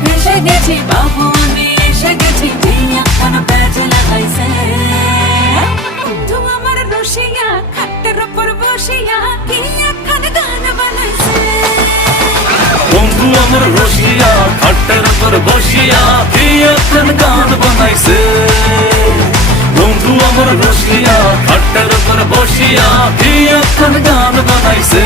ফেসে গেছি বাবু আমি এসে গেছি এখন প্যাচ লাগাইছে বন্ধু আমার রসিয়া খাটের উপর বসিয়া কি এখন গান বানাইছে বন্ধু আমার রসিয়া খাটের উপর বসিয়া কি এখন গান বানাইছে বন্ধু আমার রসিয়া খাটের উপর বসিয়া কি এখন গান বানাইছে